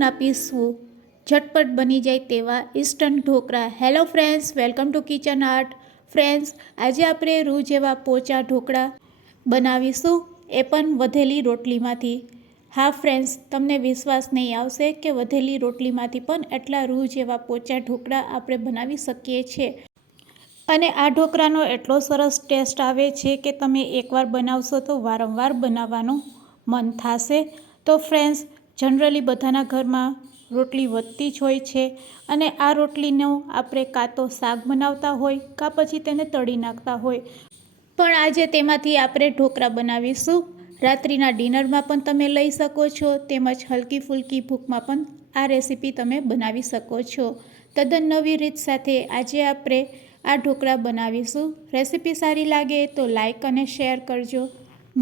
ના પીસવું, ઝટપટ બની જાય તેવા instant dhokla. Hello friends, welcome to kitchen art. Friends, આજે આપણે રૂ જેવા પોચા ઢોકળા બનાવીશું, એ પણ વધેલી રોટલીમાંથી. હા ફ્રેન્ડ્સ, તમને વિશ્વાસ નહીં આવશે કે વધેલી રોટલીમાંથી પણ એટલા રૂ જેવા પોચા ઢોકળા આપણે બનાવી શકીએ છીએ. અને આ ઢોકળાનો એટલો સરસ ટેસ્ટ આવે છે કે તમે એકવાર બનાવશો તો વારંવાર બનાવવાનું મન થશે. તો ફ્રેન્ડ્સ, જનરલી બધાના ઘરમાં રોટલી વધતી જ હોય છે અને આ રોટલીનો આપણે કાં તો શાક બનાવતા હોય કાં પછી તેને તળી નાખતા હોય. પણ આજે તેમાંથી આપણે ઢોકળા બનાવીશું. રાત્રિના ડિનરમાં પણ તમે લઈ શકો છો, તેમજ હલકી ફૂલકી ભૂખમાં પણ આ રેસીપી તમે બનાવી શકો છો. તદ્દન નવી રીત સાથે આજે આપણે આ ઢોકળા બનાવીશું. રેસીપી સારી લાગે તો લાઈક અને શેર કરજો.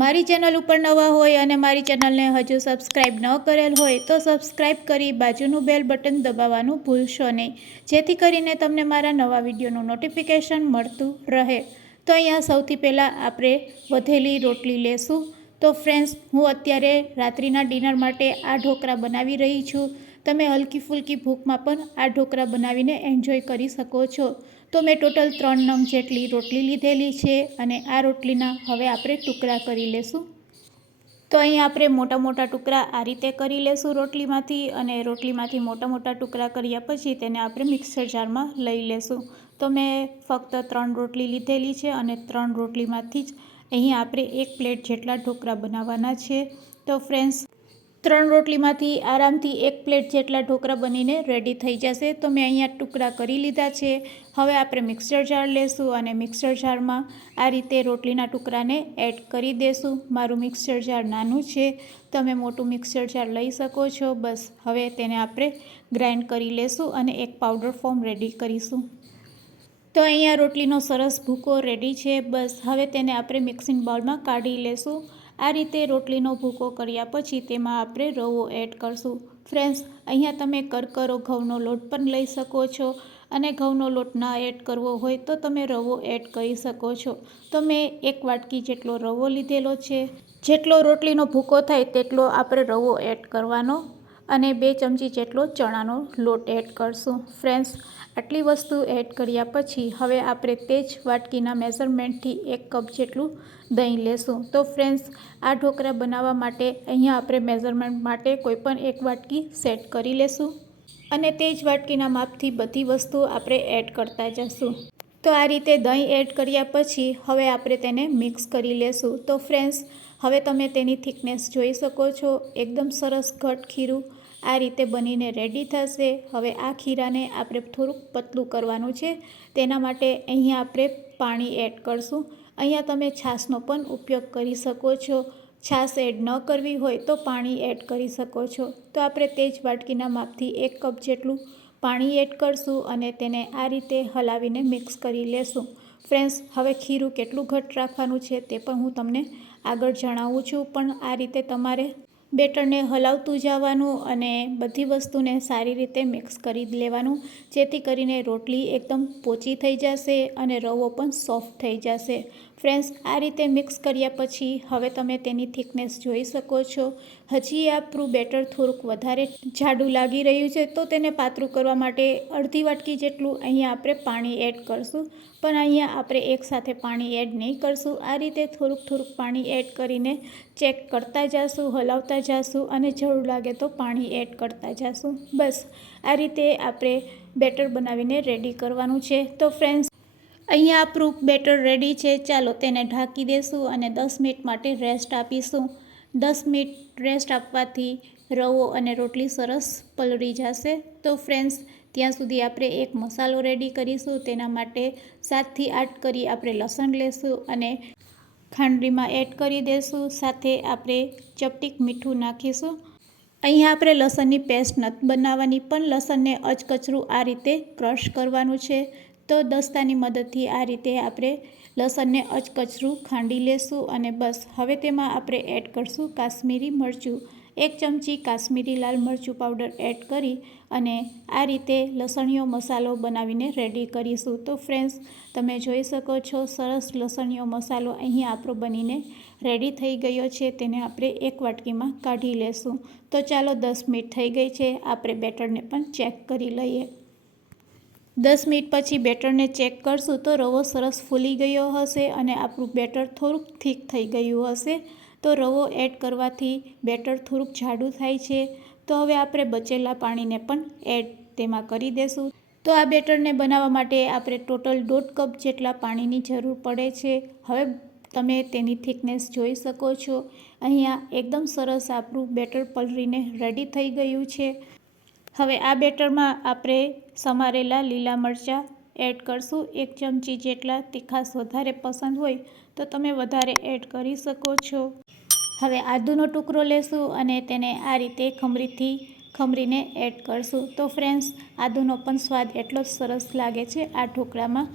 મારી ચેનલ ઉપર નવા હોય અને મારી ચેનલને હજુ સબસ્ક્રાઈબ ન કરેલ હોય તો સબસ્ક્રાઈબ કરી બાજુનું બેલ બટન દબાવવાનું ભૂલશો નહીં, જેથી કરીને તમને મારા નવા વિડીયોનું નોટિફિકેશન મળતું રહે. તો અહીંયા સૌથી પહેલાં આપણે વધેલી રોટલી લેશું. તો ફ્રેન્ડ્સ, હું અત્યારે રાત્રિના ડિનર માટે આ ઢોકળા બનાવી રહી છું. તમે હલકી ફૂલકી ભૂખમાં પણ આ ઢોકળા બનાવીને એન્જોય કરી શકો છો. તો મેં ટોટલ 3 નંગ જેટલી રોટલી લીધેલી છે અને આ રોટલીના હવે આપણે ટુકડા કરી લેશું. તો અહીં આપણે મોટા મોટા ટુકડા આ રીતે કરી લેશું રોટલીમાંથી, અને રોટલીમાંથી મોટા મોટા ટુકડા કર્યા પછી તેને આપણે મિક્સર જારમાં લઈ લેશું. તો મેં ફક્ત 3 રોટલી લીધેલી છે અને 3 રોટલીમાંથી જ અહીં આપણે 1 પ્લેટ જેટલા ઢોકળા બનાવવાના છે. તો ફ્રેન્ડ્સ, 3 રોટલીમાંથી આરામથી 1 પ્લેટ જેટલા ઢોકળા બનીને રેડી થઈ જશે. તો મેં અહીંયા ટુકડા કરી લીધા છે. હવે આપણે મિક્સર જાર લેશું અને મિક્સર જારમાં આ રીતે રોટલીના ટુકડાને એડ કરી દેશું. મારું મિક્સર જાર નાનું છે, તમે મોટું મિક્સર જાર લઈ શકો છો. બસ હવે તેને આપણે ગ્રાઇન્ડ કરી લેશું અને એક પાવડર ફોર્મ રેડી કરીશું. તો અહીંયા રોટલીનો સરસ ભૂકો રેડી છે. બસ હવે તેને આપણે મિક્સિંગ બાઉલમાં કાઢી લેશું. આ રીતે રોટલીનો ભૂકો કર્યા પછી તેમાં આપણે રવો એડ કરશું. ફ્રેન્ડ્સ, અહીંયા તમે કરકરો ઘઉંનો લોટ પણ લઈ શકો છો અને ઘઉંનો લોટ ના એડ કરવો હોય તો તમે રવો એડ કરી શકો છો. તો મેં 1 વાટકી જેટલો રવો લીધેલો છે. જેટલો રોટલીનો ભૂકો થાય તેટલો આપણે રવો એડ કરવાનો અને 2 ચમચી જેટલો ચણાનો લોટ એડ કરશું. ફ્રેન્ડ્સ, આટલી વસ્તુ એડ કર્યા પછી હવે આપણે તે જ વાટકીના મેઝરમેન્ટથી 1 કપ જેટલું દહીં લેશું. તો ફ્રેન્ડ્સ, આ ઢોકળા બનાવવા માટે અહીંયા આપણે મેઝરમેન્ટ માટે કોઈપણ 1 વાટકી સેટ કરી લેશું અને તે જ વાટકીના માપથી બધી વસ્તુ આપણે એડ કરતા જશું. તો આ રીતે દહીં એડ કર્યા પછી હવે આપણે તેને મિક્સ કરી લેશું. તો ફ્રેન્ડ્સ, હવે તમે તેની થિકનેસ જોઈ શકો છો. એકદમ સરસ ઘટ ખીરું આ રીતે બનીને રેડી થશે. હવે આ ખીરાને આપણે થોડુંક પતલું કરવાનું છે. તેના માટે અહીંયા આપણે પાણી એડ કરશું. અહીંયા તમે છાશનો પણ ઉપયોગ કરી શકો છો. છાશ એડ ન કરવી હોય તો પાણી એડ કરી શકો છો. તો આપણે તે જ વાટકીના માપથી 1 કપ જેટલું પાણી એડ કરશું અને તેને આ રીતે હલાવીને મિક્સ કરી લેશું. ફ્રેન્ડ્સ, હવે ખીરું કેટલું ઘટ્ટ રાખવાનું છે તે પણ હું તમને આગળ જણાવું છું. પણ આ રીતે તમારે બેટરને હલાવતું જવાનું અને બધી વસ્તુને સારી રીતે મિક્સ કરી લેવાનું, જેથી કરીને રોટલી એકદમ પોચી થઈ જશે અને રવો પણ સોફ્ટ થઈ જશે. ફ્રેન્ડ્સ, આ રીતે મિક્સ કર્યા પછી હવે તમે તેની થિકનેસ જોઈ શકો છો. હજી આપણું બેટર થોડુંક વધારે જાડું લાગી રહ્યું છે, તો તેને પાતળું કરવા માટે અડધી વાટકી જેટલું અહીંયા આપણે પાણી એડ કરશું. પણ અહીંયા આપણે એકસાથે પાણી એડ નહીં કરશું. આ રીતે થોડુંક પાણી એડ કરીને ચેક કરતા જશું, હલાવતા જશું અને જરૂર લાગે તો પાણી એડ કરતા જશું. બસ આ રીતે આપણે બેટર બનાવીને રેડી કરવાનું છે. તો ફ્રેન્ડ્સ, અહીંયા આપણું બેટર રેડી છે. ચાલો તેને ઢાંકી દેશું અને 10 મિનિટ માટે રેસ્ટ આપીશું. 10 મિનિટ રેસ્ટ આપવાથી રવો અને રોટલી સરસ પલળી જશે. તો ફ્રેન્ડ્સ, ત્યાં સુધી આપણે એક મસાલો રેડી કરીશું. તેના માટે 7 થી 8 કરી આપણે લસણ લેશું અને ખાંડણીમાં એડ કરી દઈશું. સાથે આપણે ચપટીક મીઠું નાખીશું. અહીંયા આપણે લસણની પેસ્ટ નથી બનાવવાની, પણ લસણને અચકચરું આ રીતે ક્રશ કરવાનું છે. તો દસ્તાની મદદથી આ રીતે આપણે લસણને અચકચરું ખાંડી લેશું અને બસ હવે તેમાં આપણે એડ કરશું કાશ્મીરી મરચું. 1 ચમચી કાશ્મીરી લાલ મરચું પાવડર એડ કરી અને આ રીતે લસણીયો મસાલો બનાવીને રેડી કરીશું. તો ફ્રેન્ડ્સ, તમે જોઈ શકો છો સરસ લસણીયો મસાલો અહીં આપણો બનીને રેડી થઈ ગયો છે. તેને આપણે એક વાટકીમાં કાઢી લેશું. તો ચાલો 10 મિનિટ થઈ ગઈ છે, આપણે બેટરને પણ ચેક કરી લઈએ. 10 મિનિટ પછી બેટરને ચેક કરશું તો રવો સરસ ફૂલી ગયો હશે અને આપણું બેટર થોડુંક થીક થઈ ગયું હશે. તો રવો એડ કરવાથી બેટર થોડુંક જાડું થાય છે. તો હવે આપણે બચેલા પાણીને પણ એડ તેમાં કરી દેશું. તો આ બેટરને બનાવવા માટે આપણે ટોટલ 1.5 કપ જેટલા પાણીની જરૂર પડે છે. હવે તમે તેની થિકનેસ જોઈ શકો છો. અહીંયા એકદમ સરસ આપણું બેટર પલળીને રેડી થઈ ગયું છે. હવે આ બેટરમાં આપણે સમારેલા લીલા મરચાં એડ કરશું. 1 ચમચી જેટલા. તીખાશ વધારે પસંદ હોય તો તમે વધારે એડ કરી શકો છો. હવે આદુનો ટુકડો લેશું અને તેને આ રીતે ખમરીને એડ કરશું. તો ફ્રેન્ડ્સ, આદુનો પણ સ્વાદ એટલો જ સરસ લાગે છે આ ઢોકળામાં.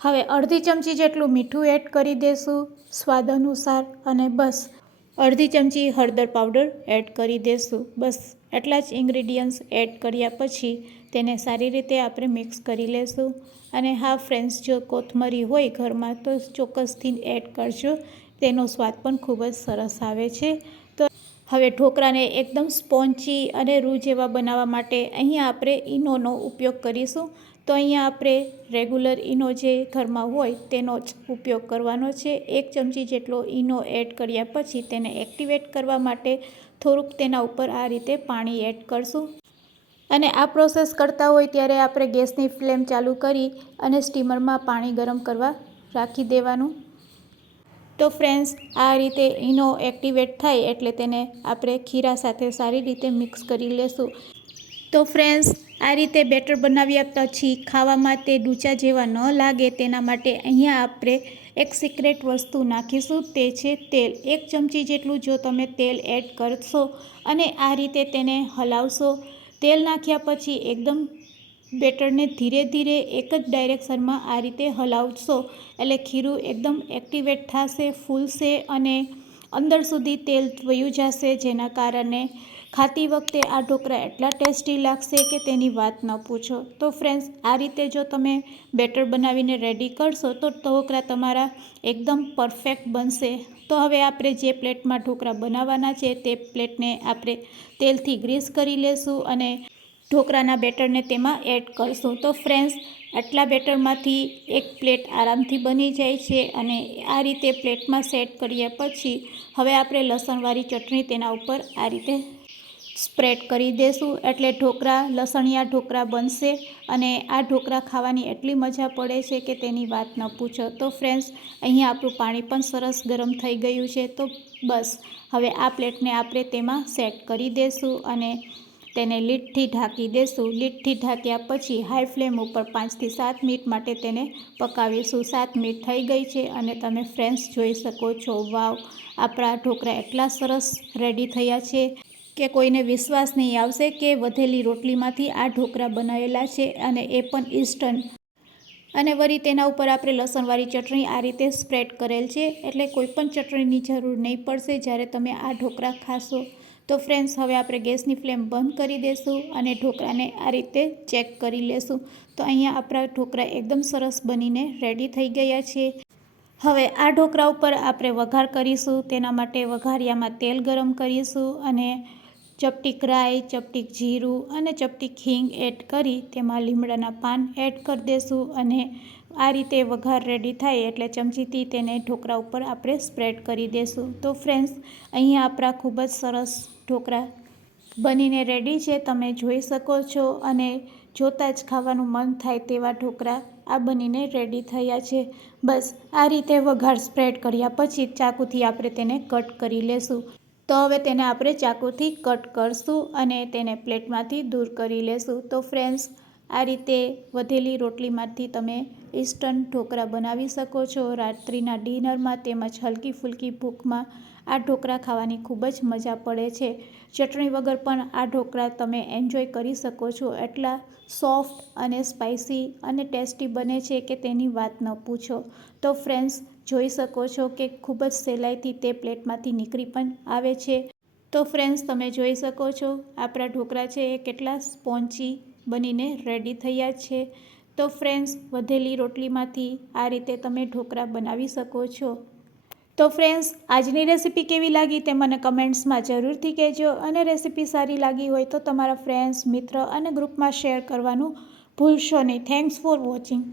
હવે અડધી ચમચી જેટલું મીઠું એડ કરી દેશું સ્વાદ અનુસાર અને બસ અડધી ચમચી હળદર પાવડર એડ કરી દેશું. બસ એટલા જ ઇન્ગ્રીડિયન્ટ્સ એડ કર્યા પછી તેને સારી રીતે આપણે મિક્સ કરી લેશું. અને હા ફ્રેન્ડ્સ, જો કોથમરી હોય ઘરમાં તો ચોક્કસથી એડ કરજો. તેનો સ્વાદ પણ ખૂબ જ સરસ આવે છે. તો હવે ઢોકળાને એકદમ સ્પોન્ચી અને રૂ જેવા બનાવવા માટે અહીંયા આપણે ઈનોનો ઉપયોગ કરીશું. તો અહીંયા આપણે રેગ્યુલર ઈનો જે ઘરમાં હોય તેનો જ ઉપયોગ કરવાનો છે. 1 ચમચી જેટલો ઈનો એડ કર્યા પછી તેને એક્ટિવેટ કરવા માટે થોડુંક તેના ઉપર આ રીતે પાણી એડ કરશું. અને આ પ્રોસેસ કરતા હોય ત્યારે આપણે ગેસની ફ્લેમ ચાલુ કરી અને સ્ટીમરમાં પાણી ગરમ કરવા રાખી દેવાનું. તો ફ્રેન્ડ્સ, આ રીતે ઈનો એક્ટિવેટ થાય એટલે તેને આપણે ખીરા સાથે સારી રીતે મિક્સ કરી લેશું. તો ફ્રેન્ડ્સ, આ રીતે બેટર બનાવ્યા પછી ખાવામાં તે ડૂચા જેવા ન લાગે તેના માટે અહીંયા આપણે એક સિક્રેટ વસ્તુ નાખીશું. તે છે તેલ. 1 ચમચી જેટલું જો તમે તેલ એડ કરશો અને આ રીતે તેને હલાવશો. તેલ નાખ્યા પછી એકદમ બેટરને ધીરે ધીરે એક જ ડાયરેક્શનમાં આ રીતે હલાવશો એટલે ખીરું એકદમ એક્ટિવેટ થશે, ફૂલશે અને અંદર સુધી તેલ વયું જશે, જેના કારણે ખાતી વખતે આ ઢોકળા એટલા ટેસ્ટી લાગશે કે તેની વાત ન પૂછો. તો ફ્રેન્ડ્સ, આ રીતે જો તમે બેટર બનાવીને રેડી કરશો તો ઢોકળા તમારા એકદમ પરફેક્ટ બનશે. તો હવે આપણે જે પ્લેટમાં ઢોકળા બનાવવાના છે તે પ્લેટને આપણે તેલથી ગ્રીસ કરી લેશું અને ઢોકળાના બેટરને તેમાં એડ કરશું. તો ફ્રેન્ડ્સ, આટલા બેટરમાંથી એક પ્લેટ આરામથી બની જાય છે. અને આ રીતે પ્લેટમાં સેટ કર્યા પછી હવે આપણે લસણવાળી ચટણી તેના ઉપર આ રીતે સ્પ્રેડ કરી દેશું એટલે ઢોકળા લસણિયા ઢોકળા બનશે. અને આ ઢોકળા ખાવાની એટલી મજા પડે છે કે તેની વાત ન પૂછો. તો ફ્રેન્ડ્સ, અહીંયા આપણું પાણી પણ સરસ ગરમ થઈ ગયું છે. તો બસ હવે આ પ્લેટને આપણે તેમાં સેટ કરી દેશું અને તેને લીડથી ઢાંકી દેશું. લીડથી ઢાંક્યા પછી હાઈ ફ્લેમ ઉપર 5 થી 7 મિનિટ માટે તેને પકાવીશું. 7 મિનિટ થઈ ગઈ છે અને તમે ફ્રેન્ડ્સ જોઈ શકો છો, વાવ, આપણા ઢોકળા એટલા સરસ રેડી થયા છે કે કોઈને વિશ્વાસ નહીં આવશે કે વધેલી રોટલીમાંથી આ ઢોકળા બનાવેલા છે અને એ પણ ઇન્સ્ટન્ટ. અને વળી તેના ઉપર આપણે લસણવાળી ચટણી આ રીતે સ્પ્રેડ કરેલ છે એટલે કોઈ પણ ચટણીની જરૂર નહીં પડશે જ્યારે તમે આ ઢોકળા ખાશો. તો ફ્રેન્ડ્સ, હવે આપણે ગેસની ફ્લેમ બંધ કરી દઈશું અને ઢોકળાને આ રીતે ચેક કરી લેશું. તો અહીંયા આપણા ઢોકળા એકદમ સરસ બનીને રેડી થઈ ગયા છે. હવે આ ઢોકળા ઉપર આપણે વઘાર કરીશું. તેના માટે વઘારિયામાં તેલ ગરમ કરીશું અને ચપટીક રાઈ, ચપટીક જીરું અને ચપટીક હિંગ એડ કરી તેમાં લીમડાના પાન એડ કરી દઈશું. અને આ રીતે વઘાર રેડી થાય એટલે ચમચીથી તેને ઢોકળા ઉપર આપણે સ્પ્રેડ કરી દઈશું. તો ફ્રેન્ડ્સ, અહીંયા આપણા ખૂબ જ સરસ ઢોકળા બનીને રેડી છે, તમે જોઈ શકો છો. અને જોતાં જ ખાવાનું મન થાય તેવા ઢોકળા આ બનીને રેડી થયા છે. બસ આ રીતે વઘાર સ્પ્રેડ કર્યા પછી ચાકુથી આપણે તેને કટ કરી લેશું. તો હવે તેને આપણે ચાકુથી કટ કરશું અને તેને પ્લેટમાંથી દૂર કરી લેશું. તો ફ્રેન્ડ્સ, આ રીતે વધેલી રોટલીમાંથી તમે ઇન્સ્ટન્ટ ઢોકળા બનાવી શકો છો. રાત્રિના ડિનરમાં તેમજ હલકી ફૂલકી ભૂખમાં આ ઢોકળા ખાવાની ખૂબ જ મજા પડે છે. ચટણી વગર પણ આ ઢોકળા તમે એન્જોય કરી શકો છો. એટલા સોફ્ટ અને સ્પાઇસી અને ટેસ્ટી બને છે કે તેની વાત ન પૂછો. તો ફ્રેન્ડ્સ, જોઈ શકો છો કે ખૂબ જ સહેલાઈથી તે પ્લેટમાંથી નીકળી પણ આવે છે. તો ફ્રેન્ડ્સ, તમે જોઈ શકો છો આપણા ઢોકળા છે એ કેટલા સ્પોન્ચી બનીને રેડી થયા છે. તો ફ્રેન્ડ્સ, વધેલી રોટલીમાંથી આ રીતે તમે ઢોકળા બનાવી શકો છો. તો ફ્રેન્ડ્સ, આજની રેસીપી કેવી લાગી તે મને કમેન્ટ્સમાં જરૂરથી કહેજો. અને રેસીપી સારી લાગી હોય તો તમારા ફ્રેન્ડ્સ, મિત્ર અને ગ્રુપમાં શેર કરવાનું ભૂલશો નહીં. Thanks for watching.